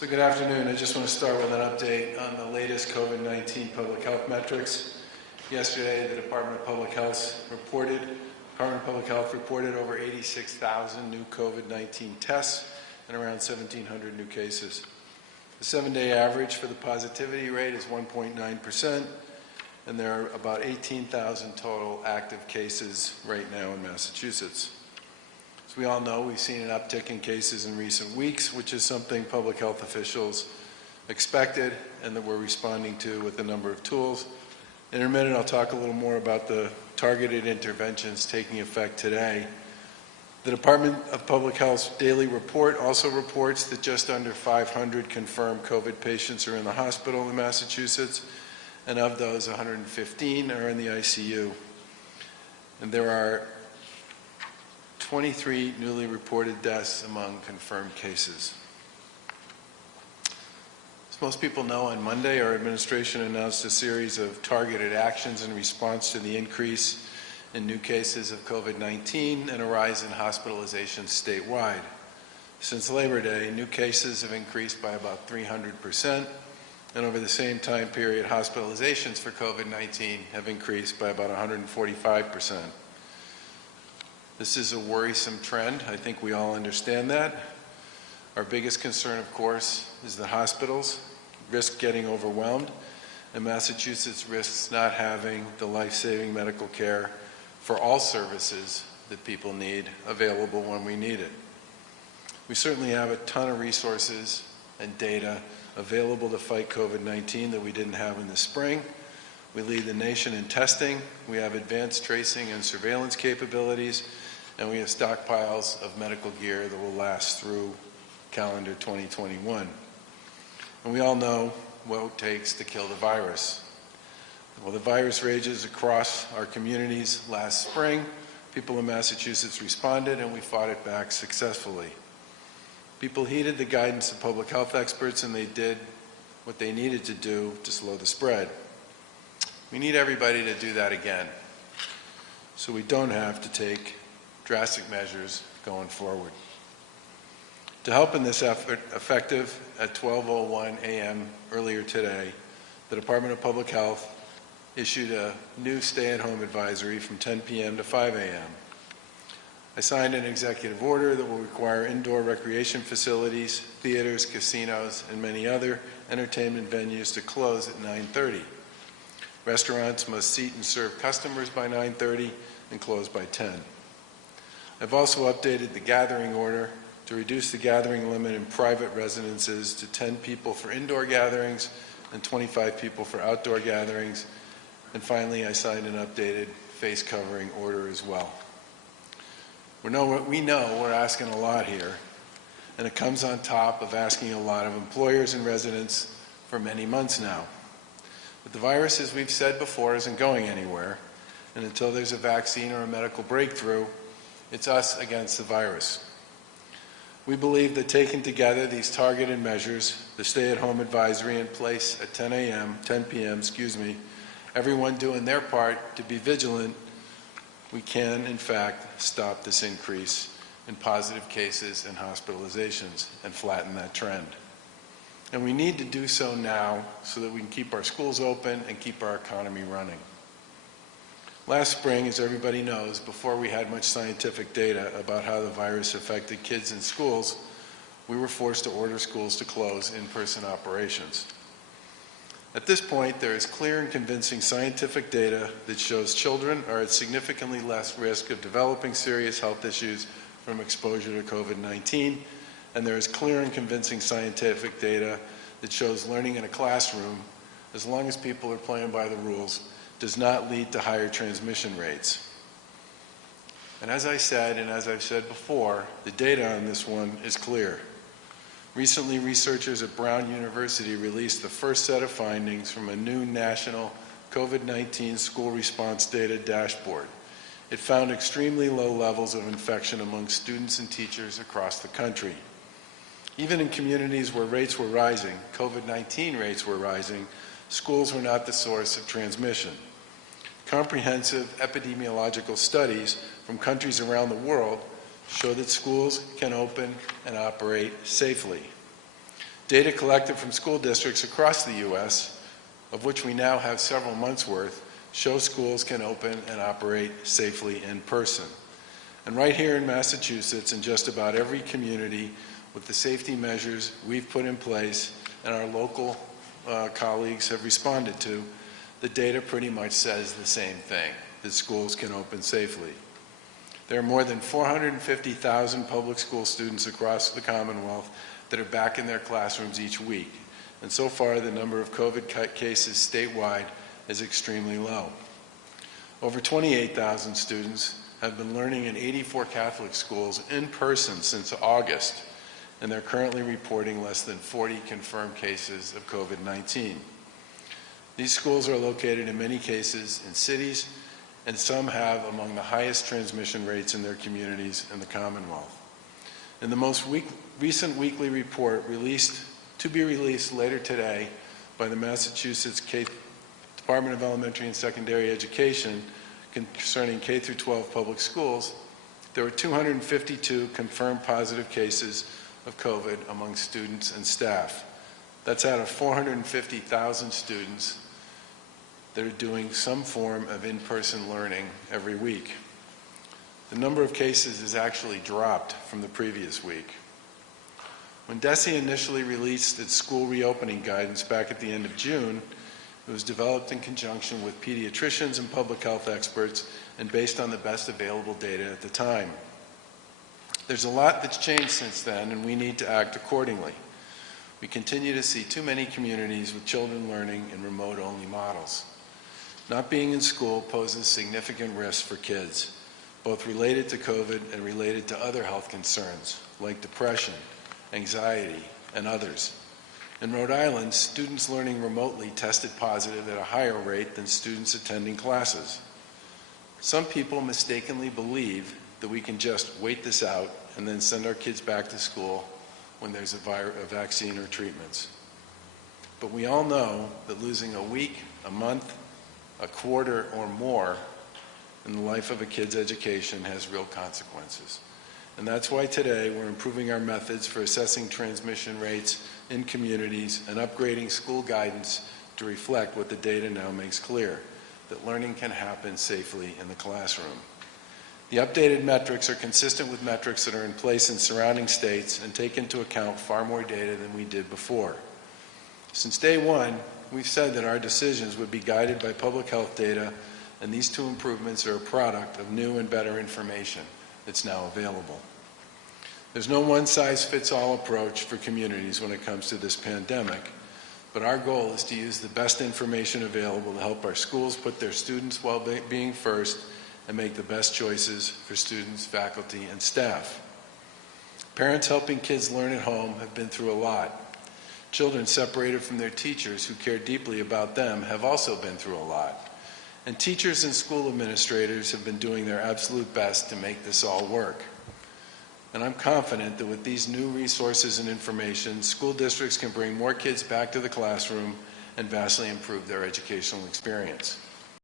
So good afternoon. I just want to start with an update on the latest COVID-19 public health metrics. Yesterday, the Department of Public Health reported over 86,000 new COVID-19 tests and around 1,700 new cases. The 7-day average for the positivity rate is 1.9%, and there are about 18,000 total active cases right now in Massachusetts. As we all know, we've seen an uptick in cases in recent weeks, which is something public health officials expected and that we're responding to with a number of tools. In a minute, I'll talk a little more about the targeted interventions taking effect today. The Department of Public Health's daily report also reports that just under 500 confirmed COVID patients are in the hospital in Massachusetts, and of those, 115 are in the ICU. And there are 23 newly reported deaths among confirmed cases. As most people know, on Monday, our administration announced a series of targeted actions in response to the increase in new cases of COVID-19 and a rise in hospitalizations statewide. Since Labor Day, new cases have increased by about 300%, and over the same time period, hospitalizations for COVID-19 have increased by about 145%. This is a worrisome trend. I think we all understand that. Our biggest concern, of course, is the hospitals risk getting overwhelmed, and Massachusetts risks not having the life-saving medical care for all services that people need available when we need it. We certainly have a ton of resources and data available to fight COVID-19 that we didn't have in the spring. We lead the nation in testing. We have advanced tracing and surveillance capabilities, and we have stockpiles of medical gear that will last through calendar 2021. And we all know what it takes to kill the virus. Well, the virus rages across our communities last spring. People in Massachusetts responded, and we fought it back successfully. People heeded the guidance of public health experts, and they did what they needed to do to slow the spread. We need everybody to do that again, so we don't have to take drastic measures going forward. To help in this effort, effective at 12:01 a.m. earlier today, the Department of Public Health issued a new stay-at-home advisory from 10 p.m. to 5 a.m. I signed an executive order that will require indoor recreation facilities, theaters, casinos, and many other entertainment venues to close at 9:30. Restaurants must seat and serve customers by 9:30 and close by 10. I've also updated the gathering order to reduce the gathering limit in private residences to 10 people for indoor gatherings and 25 people for outdoor gatherings. And finally, I signed an updated face covering order as well. We know we're asking a lot here, and it comes on top of asking a lot of employers and residents for many months now. But the virus, as we've said before, isn't going anywhere, and until there's a vaccine or a medical breakthrough, it's us against the virus. We believe that taken together, these targeted measures, the stay-at-home advisory in place at 10 p.m., everyone doing their part to be vigilant, we can, in fact, stop this increase in positive cases and hospitalizations and flatten that trend. And we need to do so now so that we can keep our schools open and keep our economy running. Last spring, as everybody knows, before we had much scientific data about how the virus affected kids in schools, we were forced to order schools to close in-person operations. At this point, there is clear and convincing scientific data that shows children are at significantly less risk of developing serious health issues from exposure to COVID-19, and there is clear and convincing scientific data that shows learning in a classroom, as long as people are playing by the rules, does not lead to higher transmission rates. And as I said, and as I've said before, the data on this one is clear. Recently, researchers at Brown University released the first set of findings from a new national COVID-19 school response data dashboard. It found extremely low levels of infection among students and teachers across the country. Even in communities where rates were rising, COVID-19 rates were rising, schools were not the source of transmission. Comprehensive epidemiological studies from countries around the world show that schools can open and operate safely. Data collected from school districts across the U.S., of which we now have several months' worth, show schools can open and operate safely in person. And right here in Massachusetts, in just about every community, with the safety measures we've put in place and our local colleagues have responded to, the data pretty much says the same thing, that schools can open safely. There are more than 450,000 public school students across the Commonwealth that are back in their classrooms each week. And so far, the number of COVID cases statewide is extremely low. Over 28,000 students have been learning in 84 Catholic schools in person since August, and they're currently reporting less than 40 confirmed cases of COVID-19. These schools are located in many cases in cities, and some have among the highest transmission rates in their communities in the Commonwealth. In the most recent weekly report to be released later today by the Massachusetts Department of Elementary and Secondary Education concerning K-12 public schools, there were 252 confirmed positive cases of COVID among students and staff. That's out of 450,000 students that are doing some form of in-person learning every week. The number of cases has actually dropped from the previous week. When DESE initially released its school reopening guidance back at the end of June, it was developed in conjunction with pediatricians and public health experts and based on the best available data at the time. There's a lot that's changed since then, and we need to act accordingly. We continue to see too many communities with children learning in remote-only models. Not being in school poses significant risks for kids, both related to COVID and related to other health concerns like depression, anxiety, and others. In Rhode Island, students learning remotely tested positive at a higher rate than students attending classes. Some people mistakenly believe that we can just wait this out and then send our kids back to school when there's a vaccine or treatments. But we all know that losing a week, a month, a quarter, or more in the life of a kid's education has real consequences. And that's why today we're improving our methods for assessing transmission rates in communities and upgrading school guidance to reflect what the data now makes clear, that learning can happen safely in the classroom. The updated metrics are consistent with metrics that are in place in surrounding states and take into account far more data than we did before. Since day one, we've said that our decisions would be guided by public health data, and these two improvements are a product of new and better information that's now available. There's no one-size-fits-all approach for communities when it comes to this pandemic, but our goal is to use the best information available to help our schools put their students' well-being first and make the best choices for students, faculty, and staff. Parents helping kids learn at home have been through a lot. Children separated from their teachers who care deeply about them have also been through a lot. And teachers and school administrators have been doing their absolute best to make this all work. And I'm confident that with these new resources and information, school districts can bring more kids back to the classroom and vastly improve their educational experience.